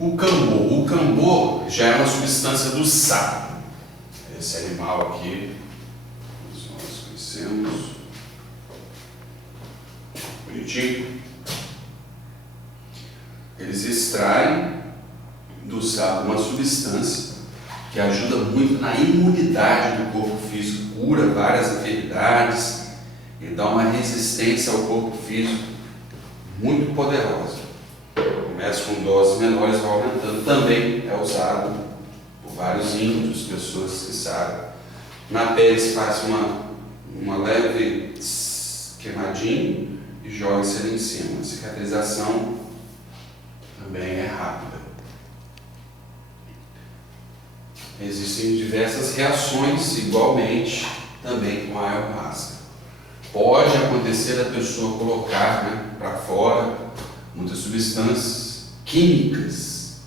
O cambô. O cambô já é uma substância do sapo. Esse animal aqui, nós conhecemos. Bonitinho. Eles extraem do sapo uma substância que ajuda muito na imunidade do corpo físico, cura várias enfermidades e dá uma resistência ao corpo físico muito poderosa. Começa com doses menores, vai aumentando. Também é usado por vários índios, pessoas que sabem. Na pele se faz uma leve queimadinha e joga-se ali em cima. A cicatrização também é rápida. Existem diversas reações igualmente também com a ayahuasca. Pode acontecer da pessoa colocar para fora muitas substâncias químicas,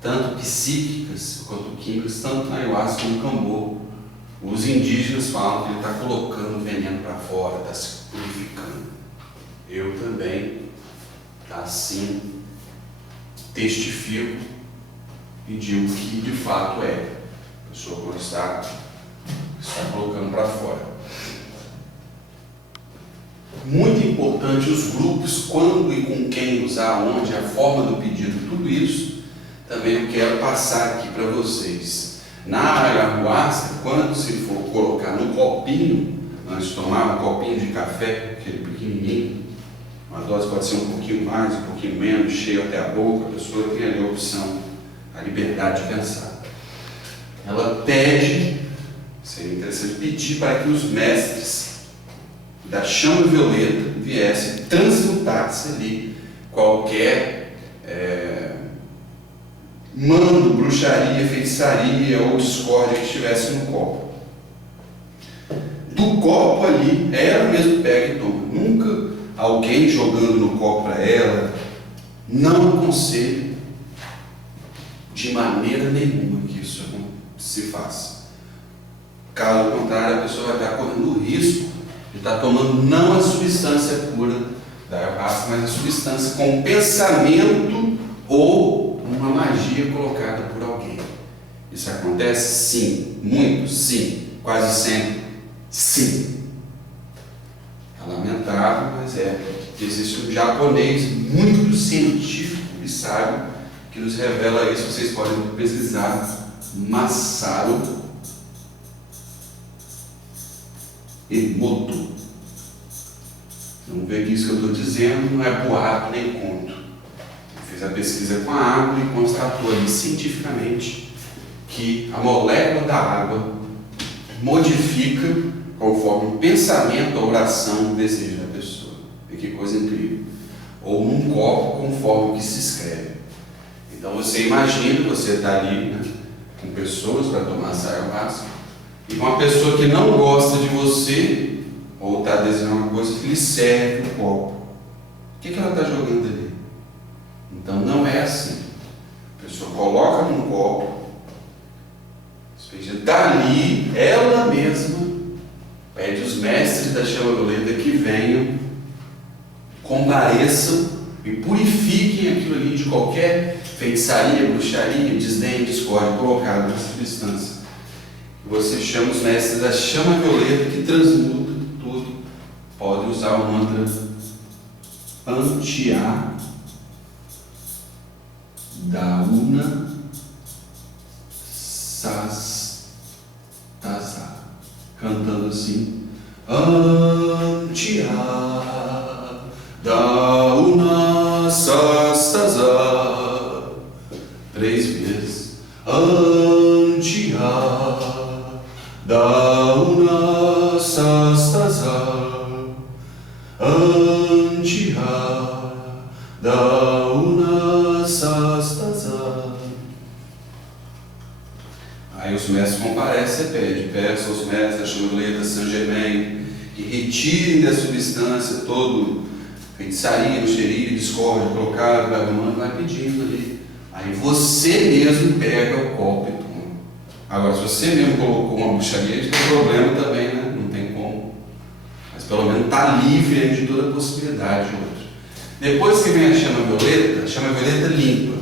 tanto psíquicas quanto químicas, tanto na ayahuasca como no cambô. Os indígenas falam que ele está colocando veneno para fora, está se purificando. Eu também, assim, testifico e digo que de fato é. A pessoa quando está colocando para fora. Muito importante os grupos, quando e com quem usar, onde, a forma do pedido, tudo isso também eu quero passar aqui para vocês. Na ayahuasca, quando se for colocar no copinho, nós tomamos um copinho de café, aquele pequenininho, uma dose pode ser um pouquinho mais, um pouquinho menos, cheio até a boca, a pessoa tem ali a opção, a liberdade de pensar. Ela pede, seria interessante pedir para que os mestres da chama violeta viessem transmutar-se ali qualquer mando, bruxaria, feitiçaria ou discórdia que estivesse no copo. Do copo ali, ela mesma pega e toma. Nunca alguém jogando no copo para ela. Não aconselho de maneira nenhuma que isso se faça. Caso contrário, a pessoa vai estar correndo o risco de estar tomando não a substância pura da ayahuasca, mas a substância com pensamento ou uma magia colocada por alguém. Isso acontece? Sim. Muito? Sim. Quase sempre? Sim. É lamentável, mas existe um japonês muito científico e sábio que nos revela isso. Vocês podem pesquisar. Masaru Emoto. Vamos ver que isso que eu estou dizendo não é boato nem conto. Eu fiz a pesquisa com a água e constatou ali cientificamente que a molécula da água modifica conforme o pensamento, a oração, o desejo da pessoa. E que coisa incrível. Ou num copo conforme o que se escreve. Então você imagina, você está ali, né, com pessoas para tomar essa ayahuasca, e uma pessoa que não gosta de você, ou está desejando uma coisa que lhe serve o copo. O que ela está jogando ali? Então não é assim. A pessoa coloca num copo, dali ela mesma pede os mestres da chama violeta que venham, compareçam e purifiquem aquilo ali de qualquer feitiçaria, bruxaria, desdém, discórdia colocado nessa substância. Você chama os mestres da chama violeta que transmuta tudo. Pode usar o mantra Antia Dauna Sastaza, cantando assim: Antia Dauna Sastaza, 3 vezes. Antia Dauna Sastaza, Antia Dauna Sastaza. Aí os mestres comparecem e pedem, peçam aos mestres da chama violeta Saint Germain que retirem da substância todo feitiçaria, bruxaria, discórdia, colocado, vai pedindo ali. Aí você mesmo pega o copo e toma. Agora, se você mesmo colocou uma bruxaria, tem problema também, né? Não tem como. Mas pelo menos está livre de toda possibilidade de outro. Depois que vem a chama violeta limpa.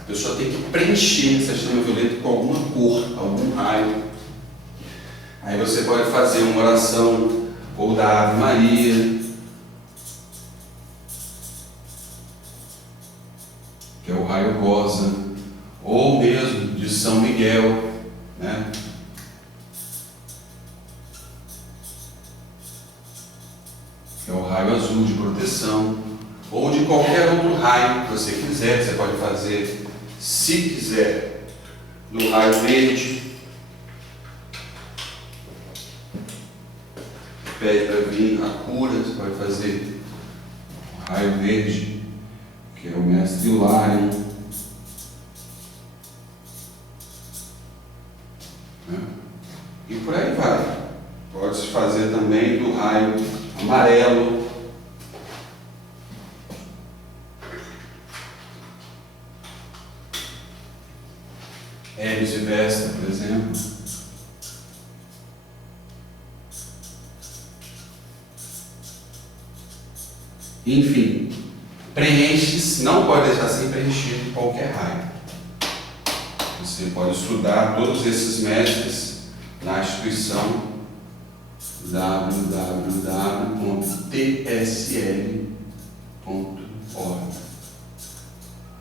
A pessoa tem que preencher essa chama violeta com alguma cor, algum raio. Aí você pode fazer uma oração ou da Ave Maria, que é o raio rosa, ou mesmo de São Miguel, né? Que é o raio azul de proteção, ou de qualquer outro raio que você quiser. Você pode fazer, se quiser, do raio verde. Pede para vir a cura, você pode fazer o raio verde, que é o mestre Hilarion, né? E por aí vai. Pode-se fazer também do raio amarelo, Hermes e Vesta, por exemplo. Enfim, preenche, não pode deixar sem preencher qualquer raio. Você pode estudar todos esses mestres na instituição www.tsl.org.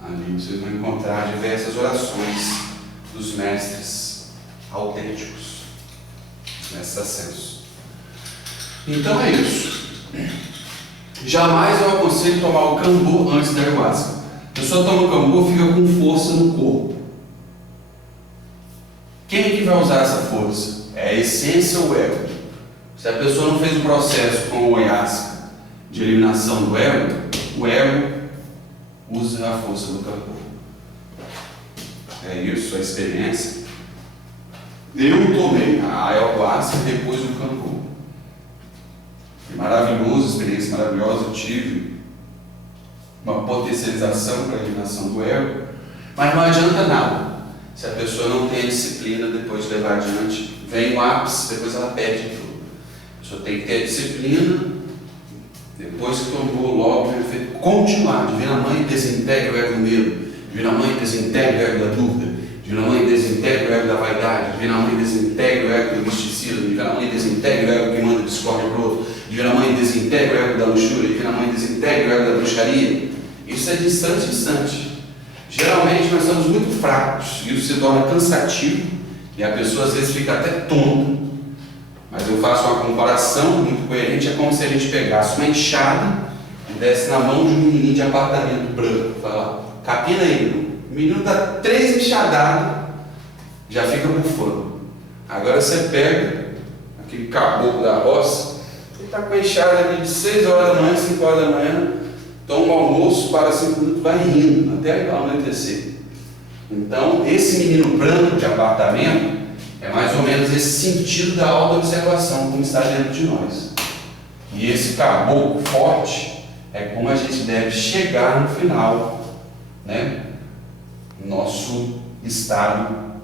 Ali vocês vão encontrar diversas orações dos mestres autênticos, dos mestres ascensos. Então é isso. Jamais eu aconselho tomar o cambu antes da ayahuasca. A pessoa toma o cambu, fica com força no corpo. Quem é que vai usar essa força? É a essência ou o ego? Se a pessoa não fez o processo com o ayahuasca de eliminação do o ego usa a força do cambu. É isso, a experiência. Eu tomei a ayahuasca depois do cambu. Maravilhoso, experiência maravilhosa. Eu tive uma potencialização para a eliminação do ego, mas não adianta nada se a pessoa não tem a disciplina depois de levar adiante. Vem o ápice, depois ela perde tudo. A pessoa tem que ter a disciplina, depois que tomou logo, continuar. Divina Mãe desintegra o ego do medo, Divina Mãe desintegra o ego da dúvida, Divina Mãe desintegra o ego da vaidade, Divina Mãe desintegra o ego do misticismo, Divina Mãe desintegra o ego que manda discórdia para o outro, Divina Mãe desintegra o ego da luxúria, Divina Mãe desintegra o ego da bruxaria. Isso é de instante em instante. Geralmente nós estamos muito fracos, e isso se torna cansativo, e a pessoa às vezes fica até tonta. Mas eu faço uma comparação muito coerente, é como se a gente pegasse uma enxada e desse na mão de um menininho de apartamento branco, falar, capina aí, o menino dá 3 enxadadas, já fica bufando. Agora você pega aquele caboclo da roça, ele está com a enxada ali de 6 horas da manhã, 5 horas da manhã, toma um almoço, para 5 minutos, vai rindo, até anoitecer. Então, esse menino branco de apartamento é mais ou menos esse sentido da auto-observação, como está dentro de nós. E esse caboclo forte é como a gente deve chegar no final, né? Nosso estado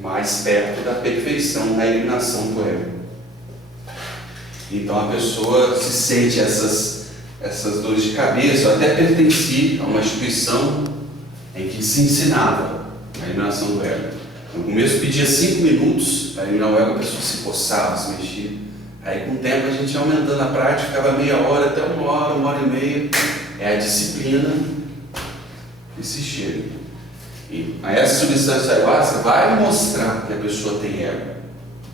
mais perto da perfeição, da eliminação do ego. Então a pessoa se sente essas dores de cabeça. Eu até pertenci a uma instituição em que se ensinava a eliminação do ego. No começo pedia 5 minutos para eliminar o ego, a pessoa se coçava, se mexia. Aí com o tempo a gente ia aumentando a prática, ficava meia hora até 1 hora, 1 hora e meia. É a disciplina que se chega. E essa substância ayahuasca vai mostrar que a pessoa tem ego.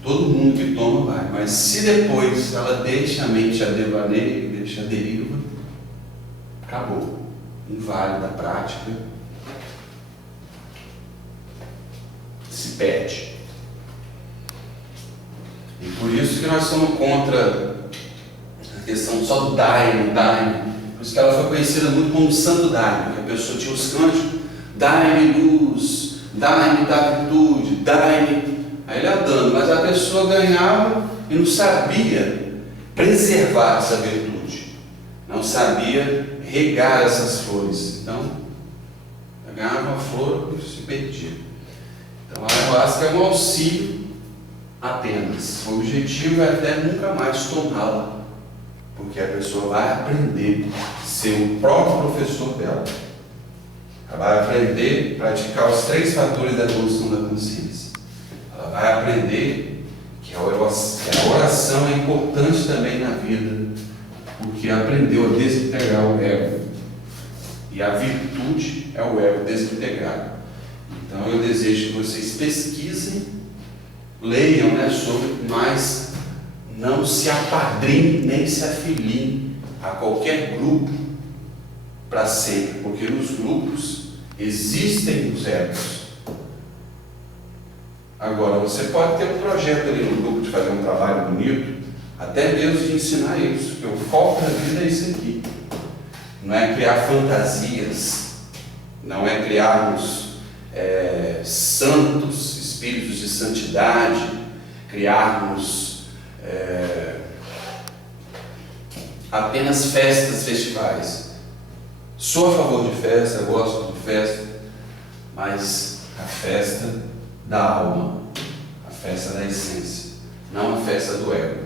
Todo mundo que toma vai, mas se depois ela deixa a mente a devaneio, deixa a deriva, acabou. Inválida a prática, se perde. E por isso que nós somos contra a questão só do Daime. Por isso que ela foi conhecida muito como Santo Daime, que a pessoa tinha os cânticos, Daime luz, Daime da virtude, Daime. Aí ele ia dando, mas a pessoa ganhava e não sabia preservar essa virtude, não sabia regar essas flores. Então, ganhava uma flor e se perdia. Então, a ayahuasca é um auxílio apenas. O objetivo é até nunca mais tomá-la, porque a pessoa vai aprender a ser o próprio professor dela. Ela vai aprender a praticar os 3 fatores da evolução da consciência. Ela vai aprender que a oração é importante também na vida, porque aprendeu a desintegrar o ego. E a virtude é o ego desintegrado. Então eu desejo que vocês pesquisem, leiam, sobre, mas não se apadrinem nem se afiliem a qualquer grupo para sempre, porque nos grupos existem os egos. Agora, você pode ter um projeto ali no grupo de fazer um trabalho bonito, até mesmo de ensinar isso, porque o foco da vida é isso aqui. Não é criar fantasias, não é criarmos santos, espíritos de santidade, criarmos apenas festas, festivais. Sou a favor de festa, gosto de festa, mas a festa da alma, a festa da essência, não a festa do ego.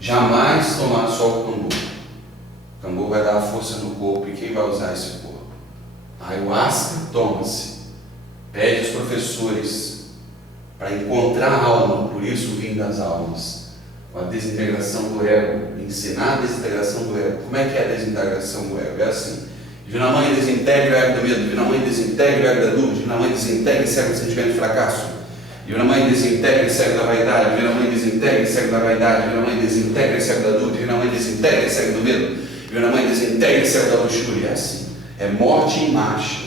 Jamais tomar só o tambor. O tambor vai dar a força no corpo, e quem vai usar esse corpo? A ayahuasca toma-se. Pede aos professores para encontrar a alma, por isso o vinho das almas, com a desintegração do ego, ensinar a desintegração do ego. Como é que é a desintegração do ego? É assim: Divina Mãe, desintegre o ego do medo, Divina Mãe, desintegre o ego da dúvida, Divina Mãe, desintegre e cega o sentimento de fracasso, Divina Mãe, desintegre e cega da vaidade, Divina Mãe, desintegre e cega da vaidade, Divina Mãe, desintegre e cega da dúvida, Divina Mãe, desintegre e cega do medo, Divina Mãe, desintegre e cega da luxúria. É assim, é morte em marcha.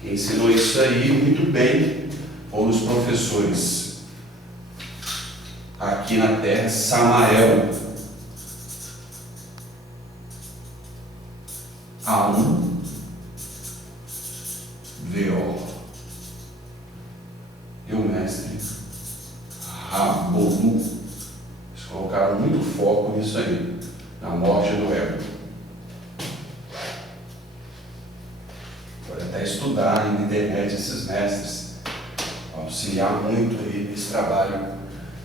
Quem ensinou isso aí muito bem foram os professores aqui na Terra, Samael Aum Veol e o mestre Rabolu. Eles colocaram muito foco nisso aí, na morte do ego. Pode até estudar na internet esses mestres, auxiliar muito aí nesse trabalho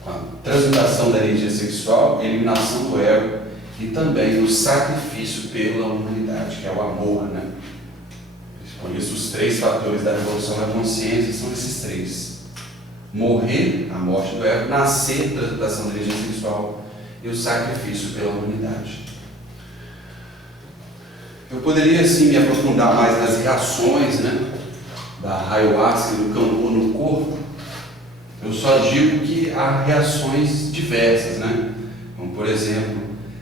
com a transmutação da energia sexual, eliminação do ego e também o sacrifício pela humanidade, que é o amor, Por isso os 3 fatores da evolução da consciência são esses 3: morrer, a morte do ego; nascer, transmutação da energia sexual; e o sacrifício pela humanidade. Eu poderia assim me aprofundar mais nas reações da ayahuasca e do cambô no corpo. Eu só digo que há reações diversas, como por exemplo,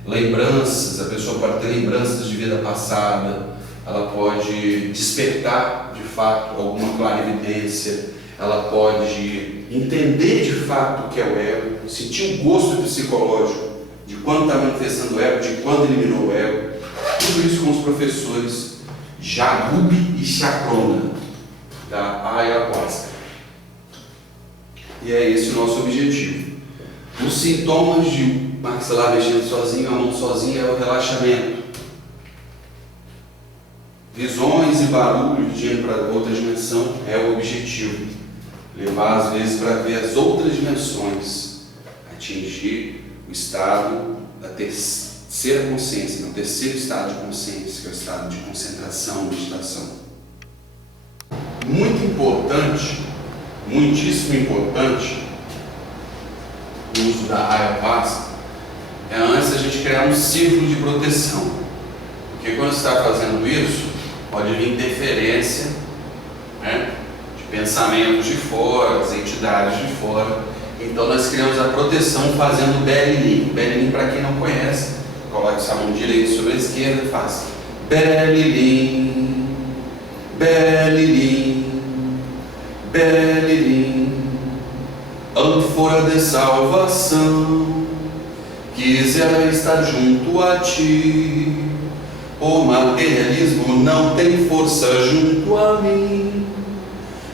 lembranças. A pessoa pode ter lembranças de vida passada, ela pode despertar de fato alguma clarividência, ela pode entender de fato o que é o ego, sentir o gosto psicológico de quando está manifestando o ego, de quando eliminou o ego. Tudo isso com os professores Jagubi e Chacrona da ayahuasca. E é esse o nosso objetivo. Os sintomas de maxilar mexendo sozinho, a mão sozinha, é o relaxamento. Visões e barulhos de ir para outra dimensão é o objetivo. Levar às vezes para ver as outras dimensões, atingir o estado da terceira consciência, o terceiro estado de consciência, que é o estado de concentração, meditação. Muito importante, muitíssimo importante, o uso da ayahuasca é antes a gente criar um círculo de proteção, porque quando você está fazendo isso, pode vir interferência de pensamentos de fora, das entidades de fora. Então nós criamos a proteção fazendo Belilim. Belilim, para quem não conhece, coloque a mão direita sobre a esquerda e faz Belilim, Belilim, Belilim, ânfora de salvação, quisera estar junto a ti. O materialismo não tem força junto a mim.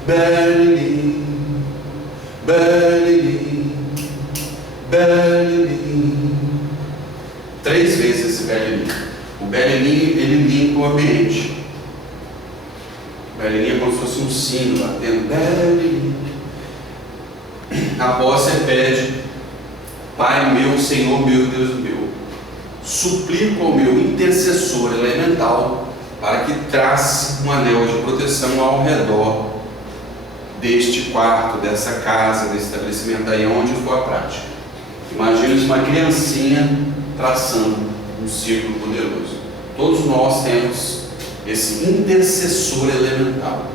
Belilim, Belilim, Belilim. 3 vezes esse Belilim. O Belilim, ele limpa o ambiente. O Belilim é como se fosse um sino batendo. Belilim. Após você pede: Pai meu, Senhor meu, Deus meu, suplico ao meu intercessor elemental para que trace um anel de proteção ao redor deste quarto, dessa casa, desse estabelecimento, aí onde for a prática. Imagine uma criancinha traçando um círculo poderoso. Todos nós temos esse intercessor elemental.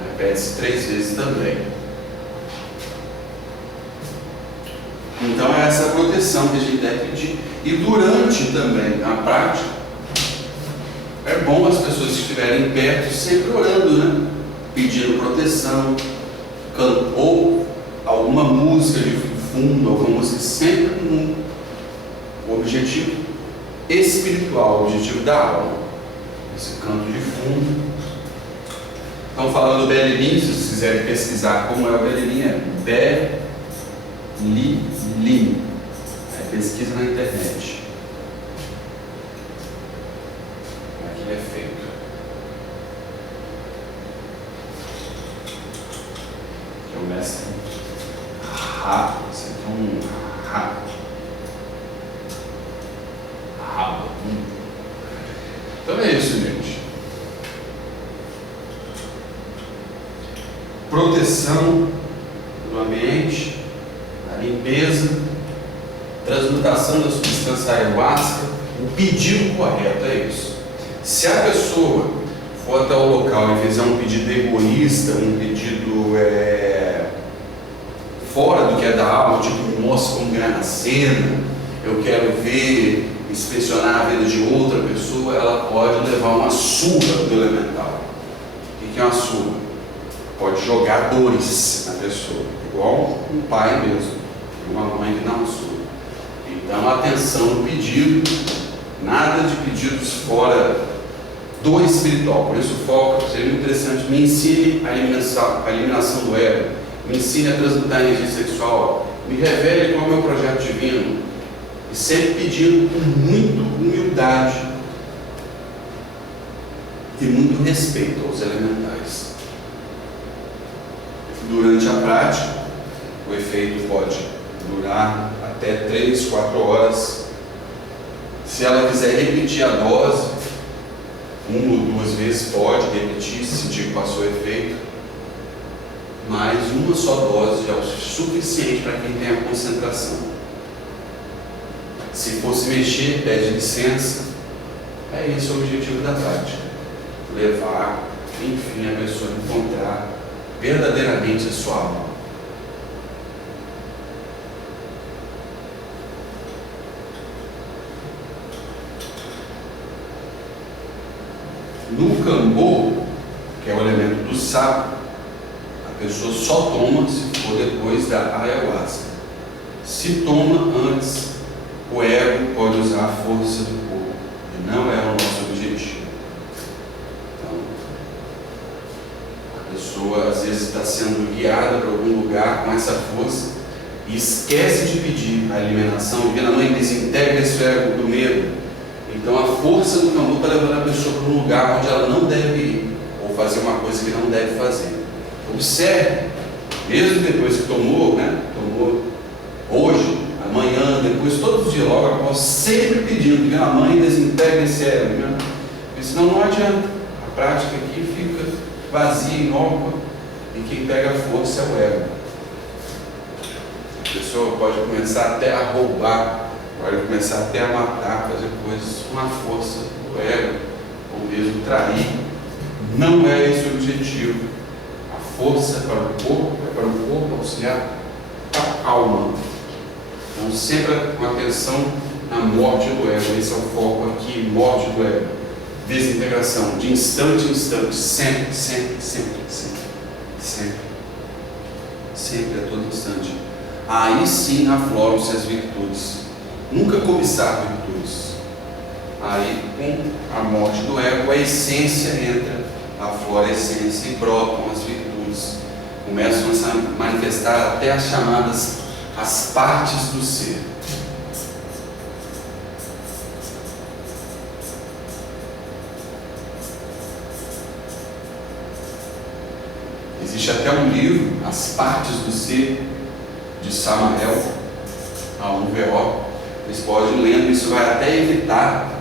Repete-se 3 vezes também. Então é essa proteção que a gente deve pedir. E durante também a prática, é bom as pessoas que estiverem perto sempre orando, né? Pedindo proteção, ou alguma música de fundo, alguma música sempre com o objetivo espiritual, o objetivo da alma. Esse canto de fundo. Estão falando do Belilim, se vocês quiserem pesquisar como é o Belilim, é Belilim. Pesquisa na internet. Como é que ele é feito? Que é o mestre Ra. Isso aqui é um Ra. Raba. Então é isso, gente. Proteção do ambiente, a limpeza, transmutação da substância ayahuasca, o pedido correto é isso. Se a pessoa for até o local e fizer um pedido egoísta, um pedido fora do que é da alma, tipo, nossa, como ganhar na cena, eu quero ver, inspecionar a vida de outra pessoa, ela pode levar uma surra do elemental. O que é uma surra? Pode jogar dores na pessoa, igual um pai mesmo, uma mãe que dá uma surra. Então, atenção no pedido, nada de pedidos fora do espiritual. Por isso, o foco seria muito interessante. Me ensine a eliminação do ego, me ensine a transmutar a energia sexual, me revele qual é o meu projeto divino. E sempre pedindo com muita humildade e muito respeito aos elementais. Durante a prática, o efeito pode durar até 3, 4 horas. Se ela quiser repetir a dose, 1 ou 2 vezes pode repetir, se sentir que passou efeito, mas uma só dose já é o suficiente para quem tem a concentração. Se for se mexer, pede licença. É esse o objetivo da prática: levar, enfim, a pessoa a encontrar verdadeiramente a sua alma. No cambô, que é o elemento do sapo, a pessoa só toma se for depois da ayahuasca. Se toma antes, o ego pode usar a força do corpo, e não é o nosso objetivo. Então, a pessoa às vezes está sendo guiada para algum lugar com essa força e esquece de pedir a eliminação, Divina Mãe, desintegra esse ego do medo. Então a força do cambô está levando a pessoa para um lugar onde ela não deve ir, ou fazer uma coisa que não deve fazer. Observe, mesmo depois que tomou, né? Tomou hoje, amanhã, depois, todos os dias, logo após, sempre pedindo que a mãe desintegre esse ego, né? Porque senão não adianta. A prática aqui fica vazia, inócua, e quem pega a força é o ego. A pessoa pode começar até a roubar, pode começar até a matar, fazer coisas com a força do ego, ou mesmo trair. Não é esse o objetivo. A força é para o corpo auxiliar a alma. Então, sempre com atenção na morte do ego. Esse é o foco aqui: morte do ego, desintegração, de instante em instante, sempre, sempre, sempre, sempre, sempre, sempre, a todo instante. Aí sim afloram-se as virtudes. Nunca cobiçar virtudes. Aí, com a morte do ego, a essência entra, aflora a essência e brotam as virtudes. Começam a se manifestar até as chamadas as partes do ser. Existe até um livro, As Partes do Ser, de Samael, A1VO. Vocês podem ir lendo, isso vai até evitar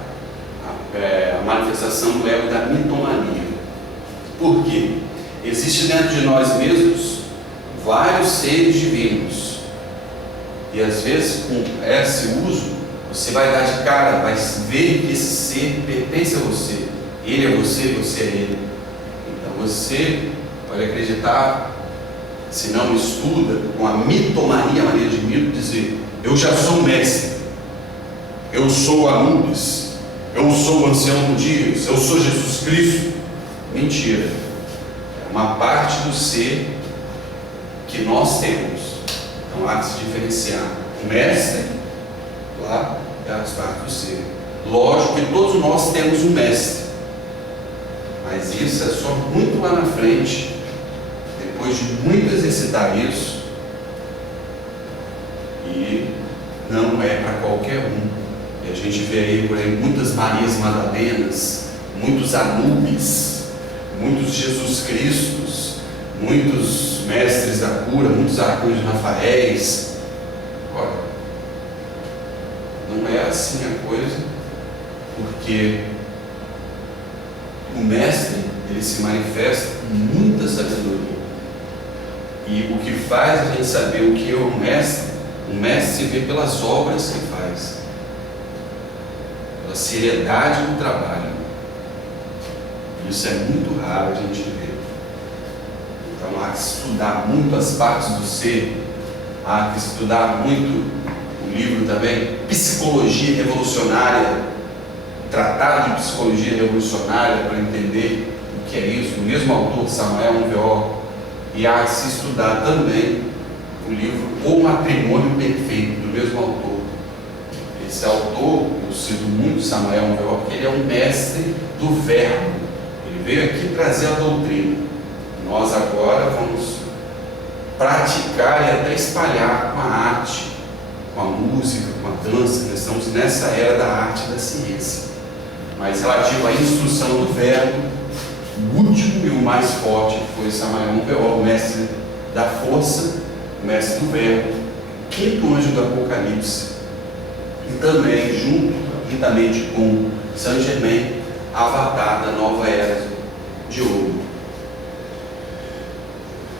a manifestação do ego da mitomania. Por quê? Existe dentro de nós mesmos vários seres divinos. E às vezes, com esse uso, você vai dar de cara, vai ver que esse ser pertence a você. Ele é você, você é ele. Então você pode acreditar, se não estuda, com a mitomania, a maneira de mito, dizer: eu já sou mestre, eu sou Anubis, eu sou o ancião dos dias, eu sou Jesus Cristo. Mentira. É uma parte do ser que nós temos. Então há que se diferenciar. O mestre, lá, é as partes do ser. Lógico que todos nós temos um mestre, mas isso é só muito lá na frente, depois de muito exercitar isso, e não é para qualquer um. E a gente vê aí por aí muitas Marias Madalenas, muitos Anubis, muitos Jesus Cristos, muitos mestres da cura, muitos arcanjos Rafaéis. Olha, não é assim a coisa, porque o mestre, ele se manifesta com muita sabedoria. E o que faz a gente saber o que é o mestre se vê pelas obras que faz, pela seriedade do trabalho. Isso é muito raro a gente ver. Então há que estudar muito as partes do ser, há que estudar muito o livro também, Psicologia Revolucionária, Tratado de Psicologia Revolucionária, para entender o que é isso. O mesmo autor, Samuel Monveor. E há que se estudar também o livro O Matrimônio Perfeito, do mesmo autor. Esse autor, eu cito muito Samuel Monveor, porque ele é um mestre do verbo. Ele veio aqui trazer a doutrina. Nós agora vamos praticar e até espalhar com a arte, com a música, com a dança. Nós estamos nessa era da arte e da ciência. Mas relativo à instrução do verbo, o último e o mais forte foi Samuel Monveor, o mestre da força, o mestre do verbo, quinto anjo do Apocalipse, e também, juntamente com Saint Germain, avatar da nova era de ouro.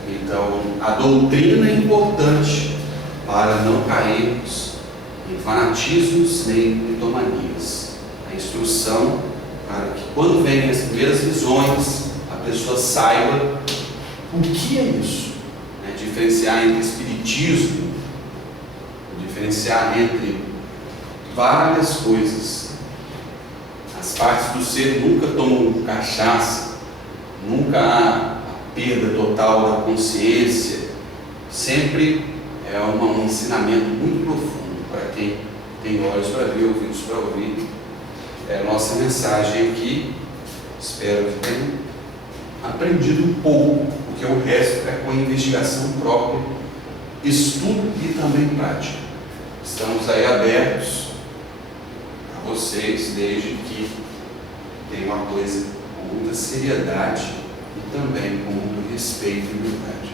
Então, a doutrina é importante para não cairmos em fanatismos nem em mitomanias. A instrução, para que quando venham as primeiras visões, a pessoa saiba o que é isso. Diferenciar entre espiritismo, diferenciar entre várias coisas. As partes do ser nunca tomam cachaça, nunca há a perda total da consciência. Sempre é um ensinamento muito profundo para quem tem olhos para ver, ouvidos para ouvir. É a nossa mensagem aqui. Espero que tenham aprendido um pouco, porque o resto é com investigação própria, estudo e também prática. Estamos aí abertos a vocês, desde que tenham uma coisa com muita seriedade e também com muito respeito e humildade.